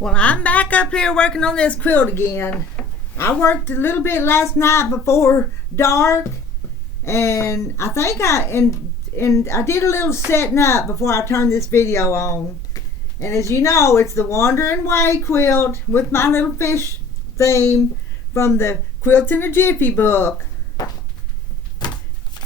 Well, I'm back up here working on this quilt again. I worked a little bit last night before dark, and I think I did a little setting up before I turned this video on. And as you know, it's the Wandering Way quilt with my little fish theme from the Quilt in a Jiffy book.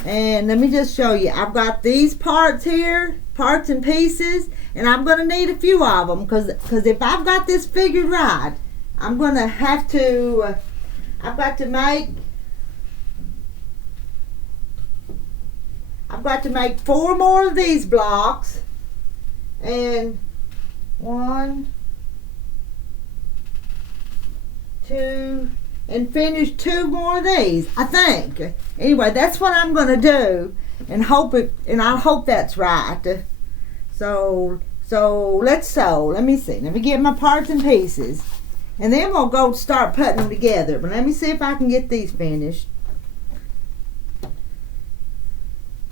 And let me just show you. I've got these parts here, parts and pieces, and I'm going to need a few of them because if I've got this figured right, I'm going to have to, I've got to make 4 more of these blocks, and 1, 2, and finish 2 more of these, I think. Anyway, that's what I'm going to do, and I hope that's right. So let's sew. Let me see. Let me get my parts and pieces, and then we'll go start putting them together. But let me see if I can get these finished.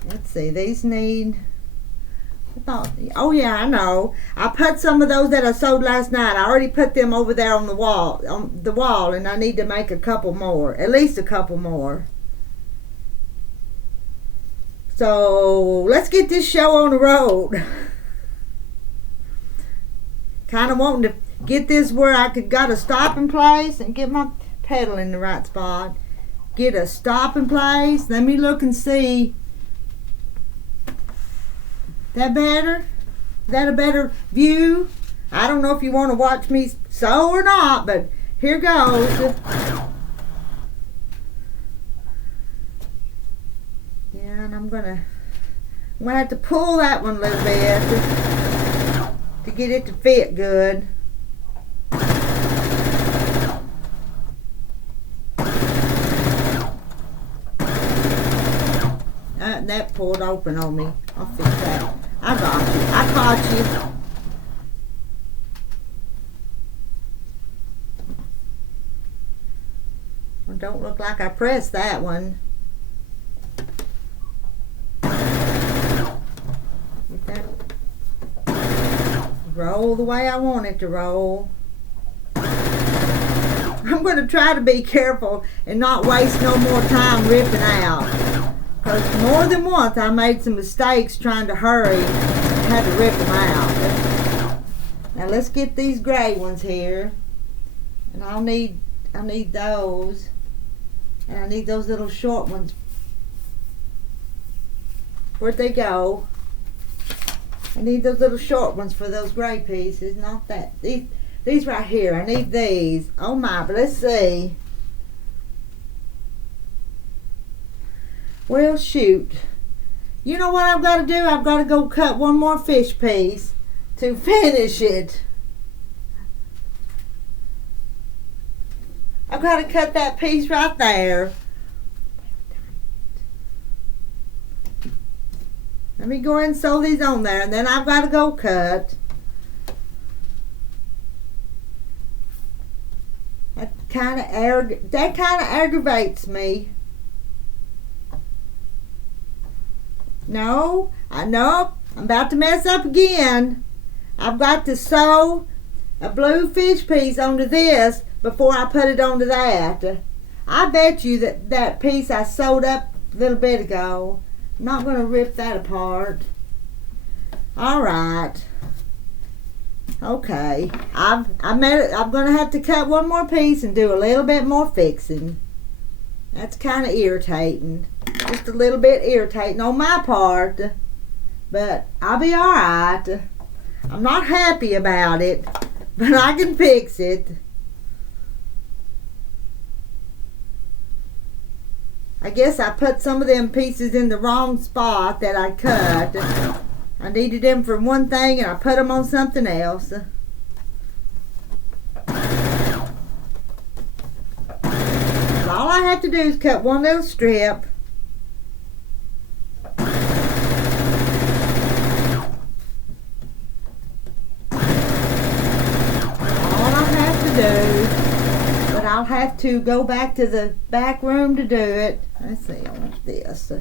Let's see. These need. Oh yeah, I know. I put some of those that I sewed last night. I already put them over there on the wall, and I need to make a couple more, at least a couple more. So let's get this show on the road. Kind of wanting to get this where I got a stopping place and get my pedal in the right spot. Get a stopping place. Let me look and see. That better? Is that a better view? I don't know if you want to watch me sew or not, but here goes. Yeah, and I'm gonna have to pull that one a little bit to get it to fit good. That pulled open on me. I'll fix that. I got you. I caught you. Well, don't look like I pressed that one. Get that. Roll the way I want it to roll. I'm going to try to be careful and not waste no more time ripping out. Because more than once I made some mistakes trying to hurry and had to rip them out. Now let's get these gray ones here. And I need those. And I need those little short ones. Where'd they go? I need those little short ones for those gray pieces, not that. These right here, I need these. Oh my, but let's see. Well, shoot. You know what I've got to do? I've got to go cut one more fish piece to finish it. I've got to cut that piece right there. Let me go ahead and sew these on there, and then I've got to go cut. That kind of aggravates me. No, I know I'm about to mess up again. I've got to sew a blue fish piece onto this before I put it onto that. I bet you that piece I sewed up a little bit ago. I'm not going to rip that apart. All right. Okay. I'm going to have to cut one more piece and do a little bit more fixing. That's kind of irritating. Just a little bit irritating on my part. But I'll be alright. I'm not happy about it, but I can fix it. I guess I put some of them pieces in the wrong spot that I cut. I needed them for one thing and I put them on something else. All I have to do is cut one little strip. All I have to do, but I'll have to go back to the back room to do it. Let's see, I want this.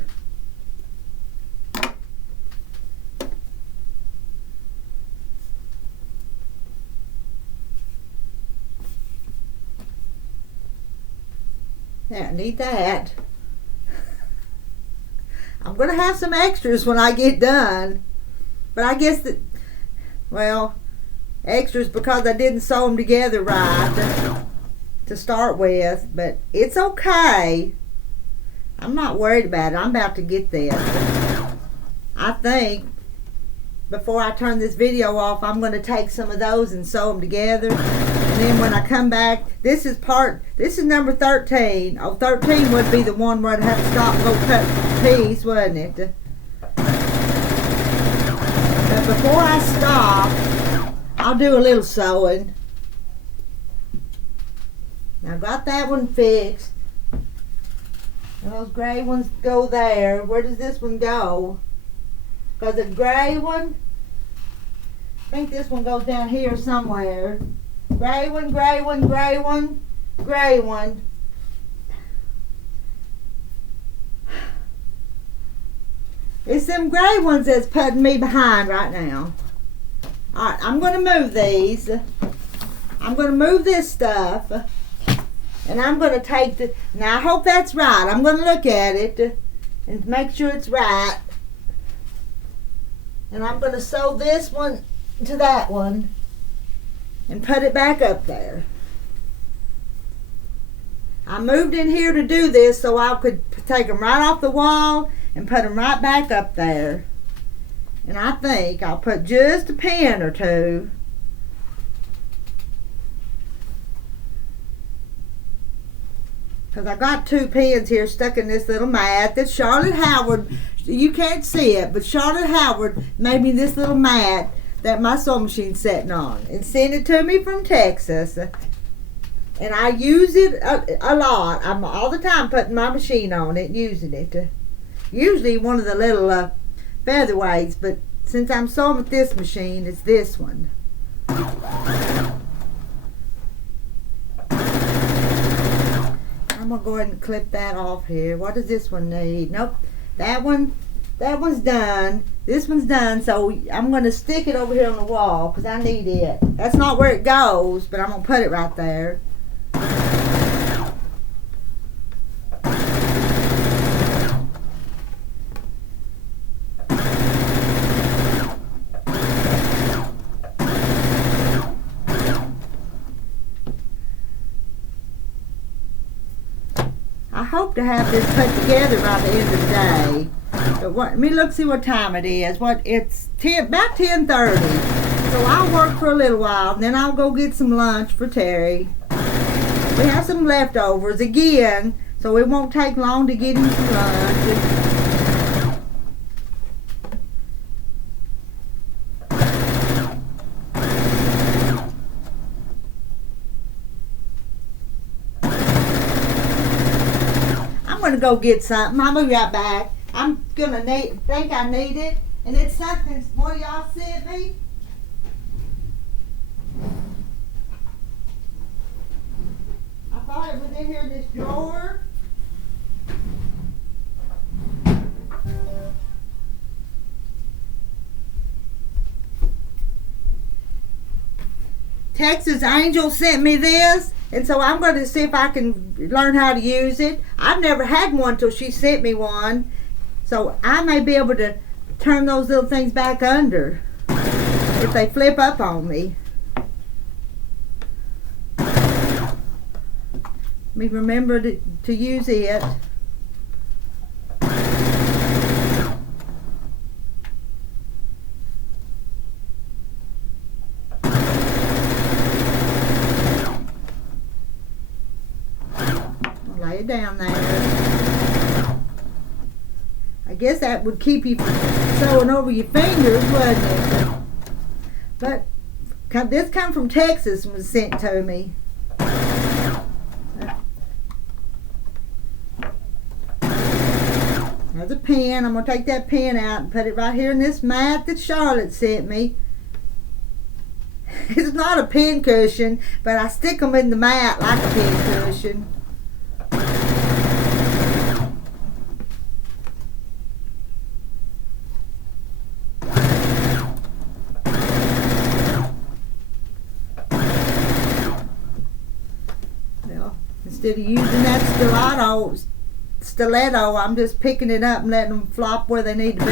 There, I need that. I'm going to have some extras when I get done. But I guess that, well, extras because I didn't sew them together right to start with. But it's okay. I'm not worried about it. I'm about to get this. I think before I turn this video off, I'm going to take some of those and sew them together. And then when I come back, this is number 13. Oh, 13 would be the one where I'd have to stop and go cut the piece, wouldn't it? But before I stop, I'll do a little sewing. Now, I've got that one fixed. And those gray ones go there. Where does this one go? Because the gray one, I think this one goes down here somewhere. Gray one, gray one, gray one, gray one. It's them gray ones that's putting me behind right now. Alright, I'm going to move these. I'm going to move this stuff. And I'm going to take the... Now, I hope that's right. I'm going to look at it and make sure it's right. And I'm going to sew this one to that one and put it back up there. I moved in here to do this so I could take them right off the wall and put them right back up there. And I think I'll put just a pin or two. Because I got 2 pins here stuck in this little mat that Charlotte Howard, you can't see it, but Charlotte Howard made me this little mat that my sewing machine's sitting on and sent it to me from Texas. And I use it a lot. I'm all the time putting my machine on it and using it. Usually one of the little featherweights, but since I'm sewing with this machine, it's this one. I'm going to go ahead and clip that off here. What does this one need? Nope. That one's done. This one's done, so I'm going to stick it over here on the wall because I need it. That's not where it goes, but I'm going to put it right there. I hope to have this put together by the end of the day. But let me look, see what time it is. It's about 10:30. So I'll work for a little while, and then I'll go get some lunch for Terry. We have some leftovers again, so it won't take long to get him some lunch. I'm gonna go get something. I'll be right back. I'm gonna think I need it, and it's something one of y'all sent me. I thought it was in here in this drawer. Texas Angel sent me this, and so I'm going to see if I can learn how to use it. I've never had one till she sent me one, so I may be able to turn those little things back under if they flip up on me. Let me remember to use it. Lay it down there. I guess that would keep you from sewing over your fingers, wouldn't it? But this come from Texas and was sent to me. There's a pen. I'm going to take that pen out and put it right here in this mat that Charlotte sent me. It's not a pin cushion, but I stick them in the mat like a pin cushion. Instead of using that stiletto, I'm just picking it up and letting them flop where they need to be.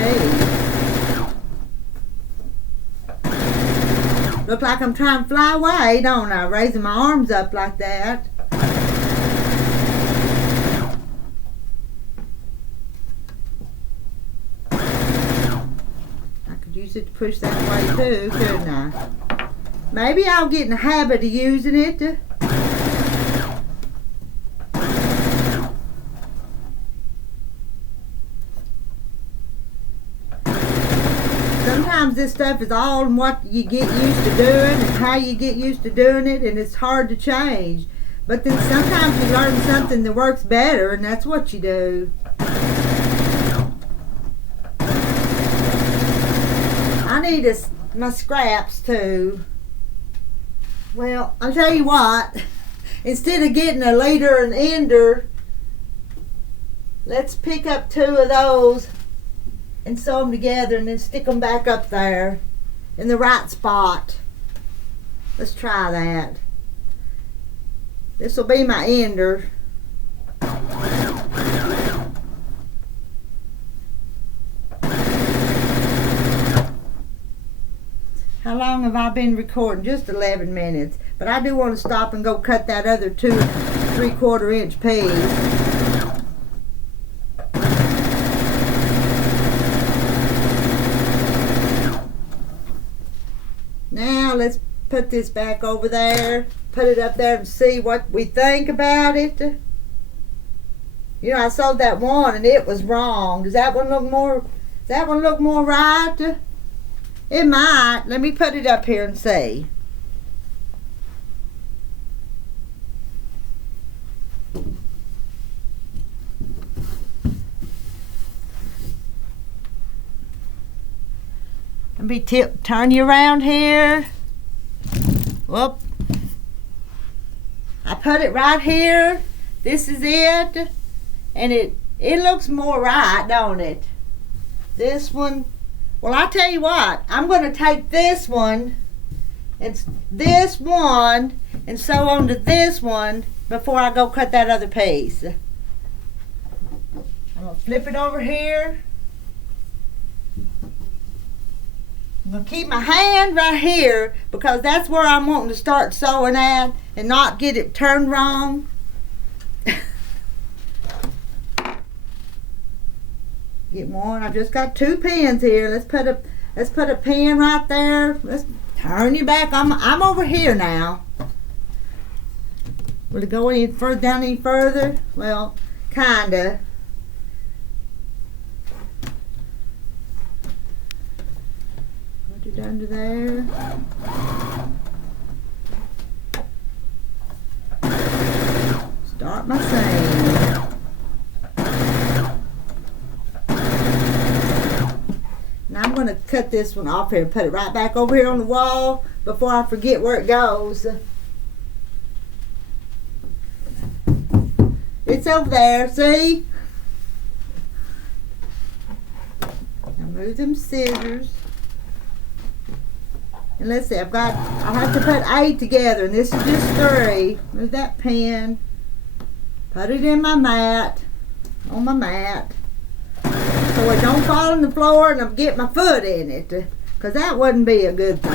Look like I'm trying to fly away, don't I? Raising my arms up like that. I could use it to push that way too, couldn't I? Maybe I'll get in the habit of using it. Sometimes this stuff is all in what you get used to doing and how you get used to doing it, and it's hard to change. But then sometimes you learn something that works better, and that's what you do. I need my scraps too. Well, I'll tell you what. Instead of getting a leader and ender, let's pick up 2 of those and sew them together and then stick them back up there in the right spot. Let's try that. This will be my ender. How long have I been recording? Just 11 minutes. But I do want to stop and go cut that other 2 3/4 inch piece. Now let's put this back over there, put it up there and see what we think about it. You know, I sewed that one and it was wrong. Does that one look more right? It might. Let me put it up here and see. Let me turn you around here. Whoop. I put it right here. This is it. And it looks more right, don't it? This one. Well, I tell you what. I'm going to take this one and sew onto this one before I go cut that other piece. I'm going to flip it over here. I'm going to keep my hand right here because that's where I'm wanting to start sewing at and not get it turned wrong. Get one. I've just got 2 pins here. Let's put a pin right there. Let's turn you back. I'm over here now. Will it go any further down any further? Well, kinda. Under there. Start my seam. Now I'm going to cut this one off here and put it right back over here on the wall before I forget where it goes. It's over there, see? Now move them scissors. And let's see, I'll have to put 8 together, and this is just 3. Move that pin. Put it in my mat, on my mat. So it don't fall on the floor and I'll get my foot in it, because that wouldn't be a good thing.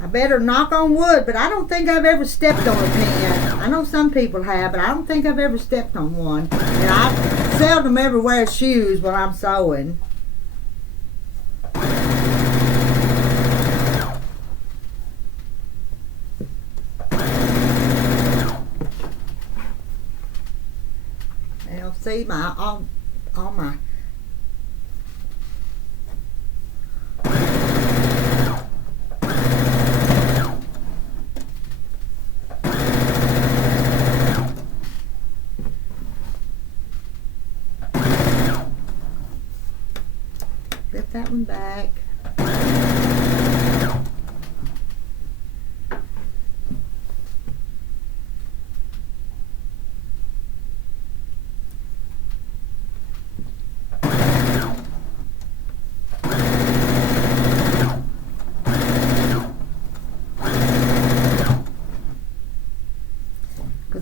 I better knock on wood, but I don't think I've ever stepped on a pin. I know some people have, but I don't think I've ever stepped on one. And I seldom ever wear shoes while I'm sewing. Now see all my flip that one back.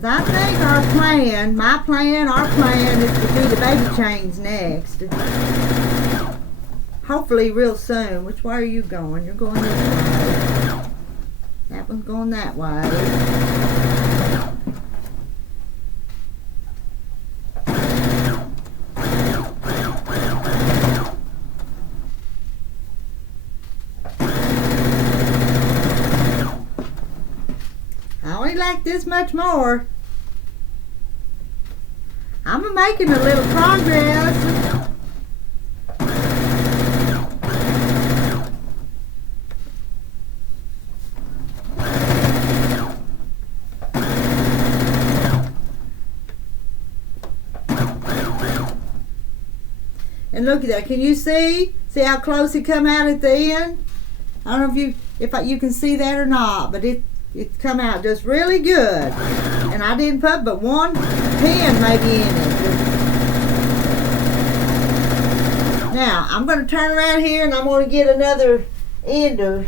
I think our plan, our plan is to do the baby chains next. Hopefully real soon. Which way are you going? You're going this way. That one's going that way. I only like this much more. I'm making a little progress. And look at that. Can you see? See how close it come out at the end? I don't know if you can see that or not, but it come out just really good. And I didn't put but one pin maybe in it. Now, I'm going to turn around here and I'm going to get another ender.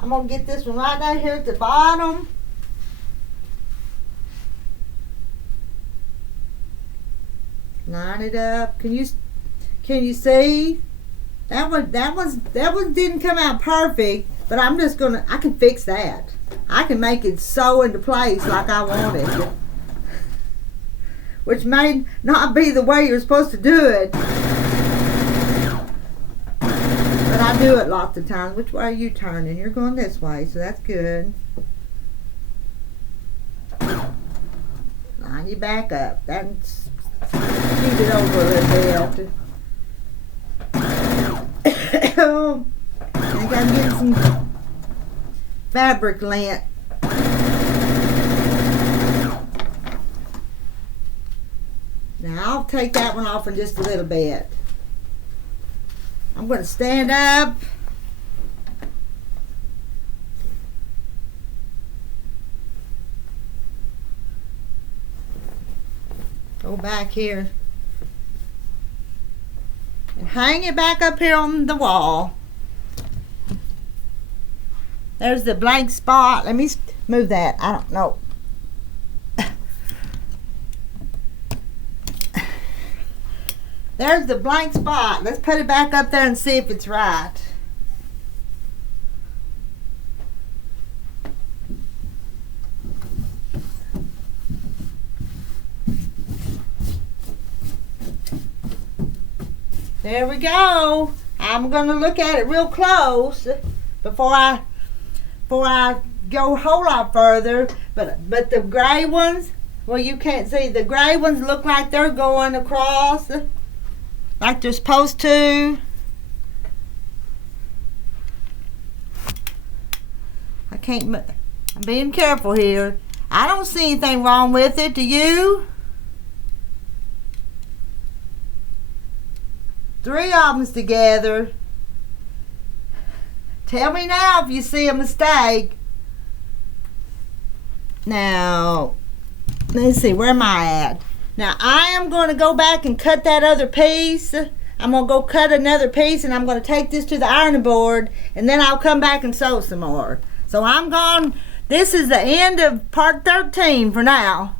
I'm going to get this one right down here at the bottom. Line it up. Can you see? That one didn't come out perfect, but I'm just I can fix that. I can make it sew into place like I want it. Which may not be the way you're supposed to do it. But I do it lots of times. Which way are you turning? You're going this way, so that's good. Line you back up. That's scoot it over a little bit. I think I'm getting some fabric lint. Now I'll take that one off in just a little bit. I'm going to stand up. Go back here. And hang it back up here on the wall. There's the blank spot. Let me move that. I don't know. There's the blank spot. Let's put it back up there and see if it's right. There we go. I'm going to look at it real close before I go a whole lot further. But the gray ones, well, you can't see. The gray ones look like they're going across like they're supposed to. I'm being careful here. I don't see anything wrong with it. Do you? 3 of them together. Tell me now if you see a mistake. Now, let's see, where am I at? Now, I am going to go back and cut that other piece. I'm going to go cut another piece, and I'm going to take this to the ironing board, and then I'll come back and sew some more. So I'm gone. This is the end of part 13 for now.